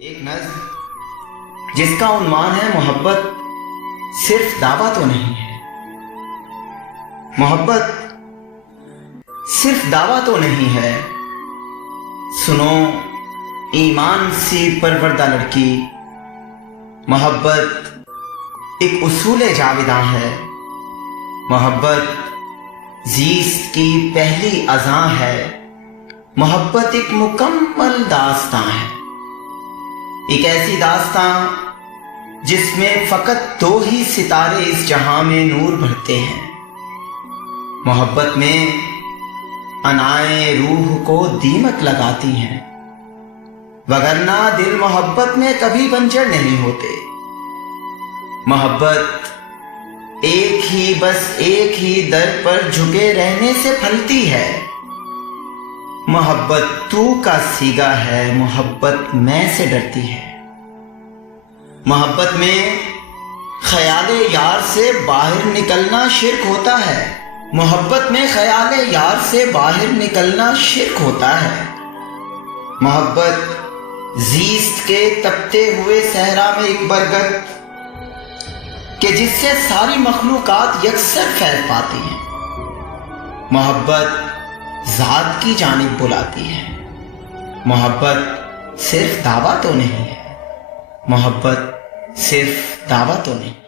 ایک نظم جس کا عنوان ہے محبت صرف دعویٰ تو نہیں ہے۔ محبت صرف دعویٰ تو نہیں ہے، سنو ایمان سی پروردہ لڑکی، محبت ایک اصول جاوداں ہے، محبت زیست کی پہلی اذاں ہے، محبت ایک مکمل داستاں ہے، ایک ایسی داستاں جس میں فقط دو ہی ستارے اس جہاں میں نور بھرتے ہیں۔ محبت میں انائے روح کو دیمک لگاتی ہیں، وگرنہ دل محبت میں کبھی بنجر نہیں ہوتے۔ محبت بس ایک ہی در پر جھکے رہنے سے پھلتی ہے۔ محبت تو کا سیگا ہے، محبت میں سے ڈرتی ہے۔ محبت میں خیال یار سے باہر نکلنا شرک ہوتا ہے، محبت میں خیال یار سے باہر نکلنا شرک ہوتا ہے۔ محبت زیست کے تپتے ہوئے صحرا میں ایک برگد کہ جس سے ساری مخلوقات یکسر پھیل پاتی ہیں۔ محبت ذات کی جانب بلاتی ہے۔ محبت صرف دعویٰ تو نہیں ہے، محبت صرف دعویٰ تو نہیں۔